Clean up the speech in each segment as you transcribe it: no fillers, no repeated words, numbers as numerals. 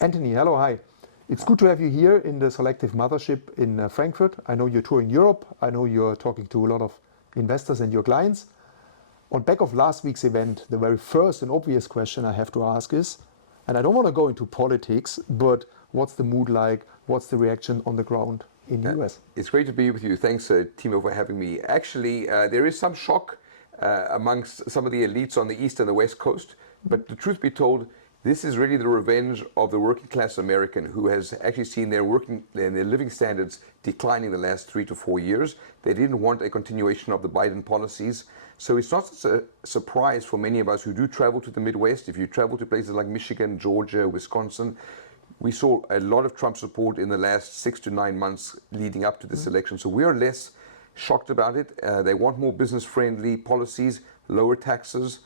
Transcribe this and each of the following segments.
Anthony, hello, hi. It's good to have you here in the Solactive mothership in Frankfurt. I know you're touring Europe. I know you're talking to a lot of investors and your clients. On back of last week's event, the very first and obvious question I have to ask is, and I don't want to go into politics, but what's the mood like? What's the reaction on the ground in the US? It's great to be with you. Thanks, Timo, for having me. Actually, there is some shock amongst some of the elites on the East and the West Coast. But the truth be told, this is really the revenge of the working class American who has actually seen their living standards declining the last 3 to 4 years. They didn't want a continuation of the Biden policies. So it's not a surprise for many of us who do travel to the Midwest. If you travel to places like Michigan, Georgia, Wisconsin, we saw a lot of Trump support in the last 6 to 9 months leading up to this election. So we are less shocked about it. They want more business-friendly policies, lower taxes.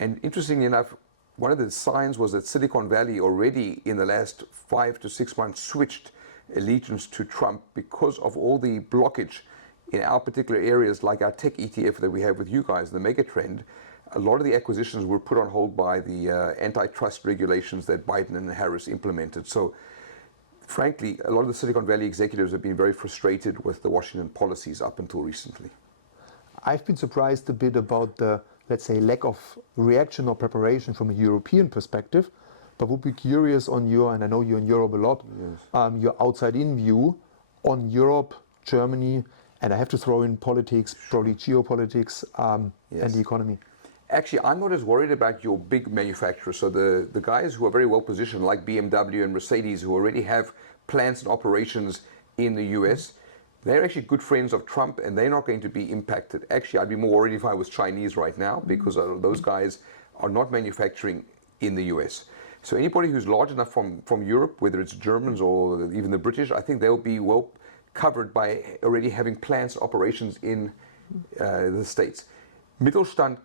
And interestingly enough, one of the signs was that Silicon Valley already in the last 5 to 6 months switched allegiance to Trump because of all the blockage in our particular areas, like our tech ETF that we have with you guys, the megatrend. A lot of the acquisitions were put on hold by the antitrust regulations that Biden and Harris implemented. So frankly, a lot of the Silicon Valley executives have been very frustrated with the Washington policies up until recently. I've been surprised a bit about the, let's say, lack of reaction or preparation from a European perspective, but would be curious on your, and I know you're in Europe a lot, yes. Your outside-in view on Europe, Germany, and I have to throw in politics, probably geopolitics, yes. And the economy. Actually, I'm not as worried about your big manufacturers. So the guys who are very well positioned, like BMW and Mercedes, who already have plants and operations in the US, they're actually good friends of Trump, and they're not going to be impacted. Actually, I'd be more worried if I was Chinese right now, because those guys are not manufacturing in the US. So anybody who's large enough from Europe, whether it's Germans or even the British, I think they'll be well covered by already having plants, operations in the States. Mittelstand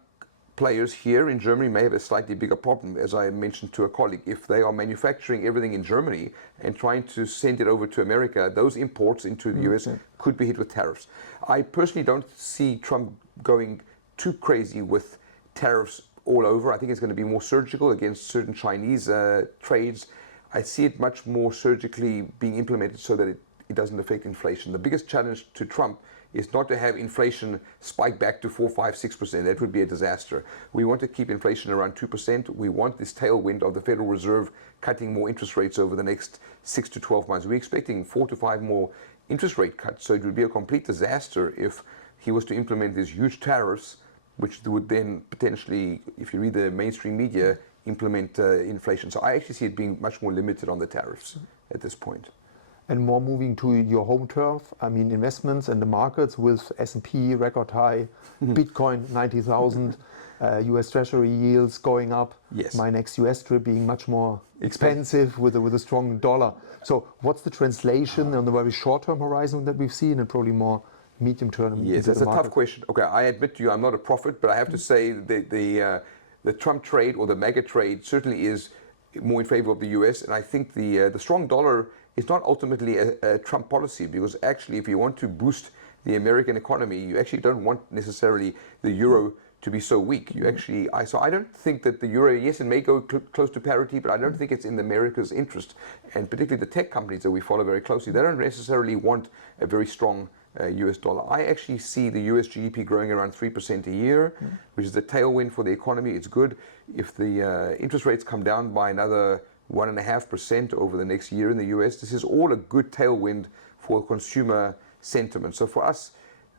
players here in Germany may have a slightly bigger problem, as I mentioned to a colleague. If they are manufacturing everything in Germany and trying to send it over to America, those imports into the US could be hit with tariffs. I personally don't see Trump going too crazy with tariffs all over. I think it's going to be more surgical against certain Chinese trades. I see it much more surgically being implemented so that it doesn't affect inflation. The biggest challenge to Trump is not to have inflation spike back to 4, 5, 6%. That would be a disaster. We want to keep inflation around 2%. We want this tailwind of the Federal Reserve cutting more interest rates over the next 6 to 12 months. We're expecting 4 to 5 more interest rate cuts. So it would be a complete disaster if he was to implement these huge tariffs, which would then potentially, if you read the mainstream media, implement inflation. So I actually see it being much more limited on the tariffs at this point. And more moving to your home turf, I mean investments and the markets with S&P record high, Bitcoin 90,000, US Treasury yields going up, yes. My next US trip being much more expensive with a strong dollar. So what's the translation on the very short-term horizon that we've seen and probably more medium-term? Yes, that's a tough question. Okay, I admit to you I'm not a prophet, but I have to say the Trump trade or the mega trade certainly is more in favor of the US, and I think the strong dollar is not ultimately a Trump policy, because actually if you want to boost the American economy, you actually don't want necessarily the euro to be so weak. You actually, so I don't think that the euro, yes, it may go close to parity, but I don't think it's in America's interest, and particularly the tech companies that we follow very closely, they don't necessarily want a very strong US dollar. I actually see the US GDP growing around 3% a year, which is a tailwind for the economy. It's good. If the interest rates come down by another 1.5% over the next year in the US, this is all a good tailwind for consumer sentiment. So for us,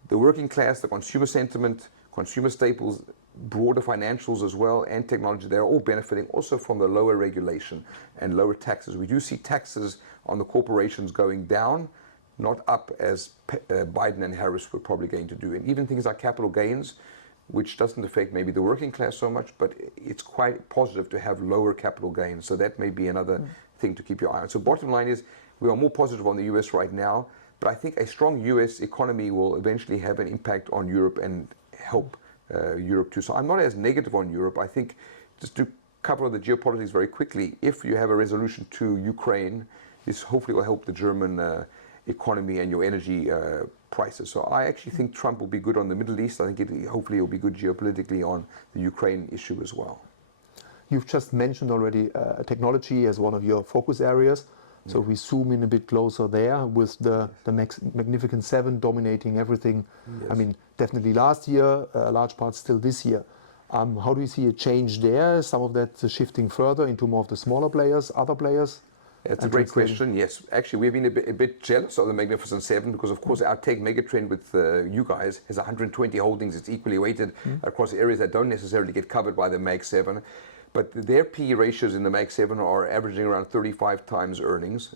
the working class, the consumer sentiment, consumer staples, broader financials as well, and technology, they're all benefiting also from the lower regulation and lower taxes. We do see taxes on the corporations going down, not up as Biden and Harris were probably going to do. And even things like capital gains, which doesn't affect maybe the working class so much, but it's quite positive to have lower capital gains. So that may be another thing to keep your eye on. So bottom line is, we are more positive on the US right now, but I think a strong US economy will eventually have an impact on Europe and help Europe too. So I'm not as negative on Europe. I think, just to cover the geopolitics very quickly, if you have a resolution to Ukraine, this hopefully will help the German economy and your energy prices. So I actually think Trump will be good on the Middle East. I think hopefully it will be good geopolitically on the Ukraine issue as well. You've just mentioned already technology as one of your focus areas. So we zoom in a bit closer there with the Magnificent Seven dominating everything. Yes. I mean, definitely last year, a large part still this year. How do you see a change there? Some of that shifting further into more of the smaller players, other players? That's a great question. Yes, actually, we've been a bit jealous of the Magnificent Seven because, of course, our tech megatrend with you guys has 120 holdings. It's equally weighted across areas that don't necessarily get covered by the Mag 7. But their PE ratios in the Mag 7 are averaging around 35 times earnings.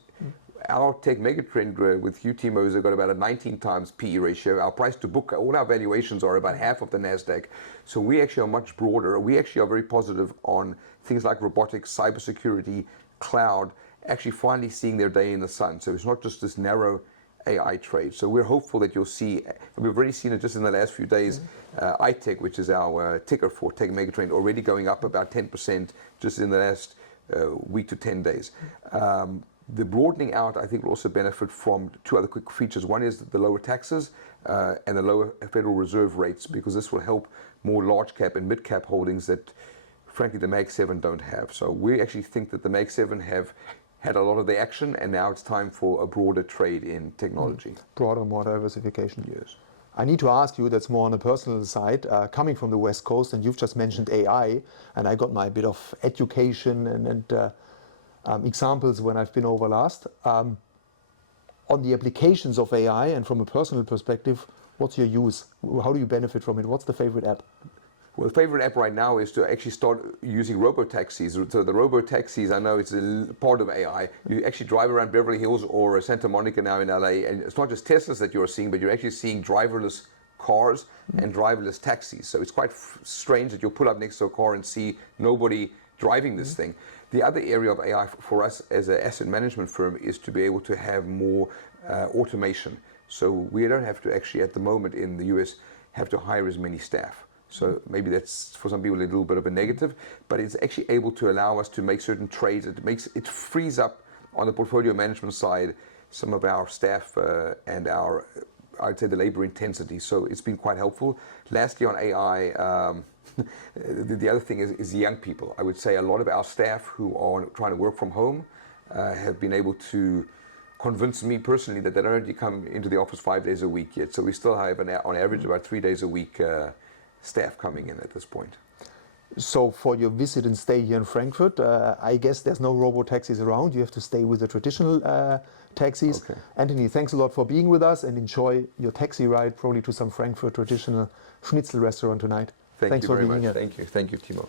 Our tech megatrend with you, Timo, has got about a 19 times PE ratio. Our price to book, all our valuations are about half of the NASDAQ. So we actually are much broader. We actually are very positive on things like robotics, cybersecurity, cloud, actually finally seeing their day in the sun. So it's not just this narrow AI trade. So we're hopeful that you'll see, we've already seen it just in the last few days, iTech, which is our ticker for Tech Megatrend, already going up about 10% just in the last week to 10 days. The broadening out, I think, will also benefit from two other quick features. One is the lower taxes and the lower Federal Reserve rates, because this will help more large cap and mid cap holdings that, frankly, the Mag 7 don't have. So we actually think that the Mag 7 have had a lot of the action, and now it's time for a broader trade in technology. Broader, more diversification. Yes. I need to ask you, that's more on a personal side, coming from the West Coast, and you've just mentioned AI, and I got my bit of education and examples when I've been over last. On the applications of AI and from a personal perspective, what's your use? How do you benefit from it? What's the favorite app? Well, the favorite app right now is to actually start using robo-taxis. So the robo-taxis, I know it's a part of AI. You actually drive around Beverly Hills or Santa Monica now in LA, and it's not just Teslas that you're seeing, but you're actually seeing driverless cars and driverless taxis. So it's quite strange that you'll pull up next to a car and see nobody driving this thing. The other area of AI for us as an asset management firm is to be able to have more automation. So we don't have to actually, at the moment in the US, have to hire as many staff. So maybe that's for some people a little bit of a negative, but it's actually able to allow us to make certain trades. It frees up on the portfolio management side some of our staff and our, I'd say, the labor intensity. So it's been quite helpful. Lastly, on AI, the other thing is the young people. I would say a lot of our staff who are trying to work from home have been able to convince me personally that they don't need to come into the office 5 days a week yet. So we still have, on average, about 3 days a week staff coming in at this point. So for your visit and stay here in Frankfurt, I guess there's no robo-taxis around. You have to stay with the traditional taxis. Okay. Anthony, thanks a lot for being with us, and enjoy your taxi ride probably to some Frankfurt traditional schnitzel restaurant tonight. Thanks for you very being much. here. Thank you, Timo.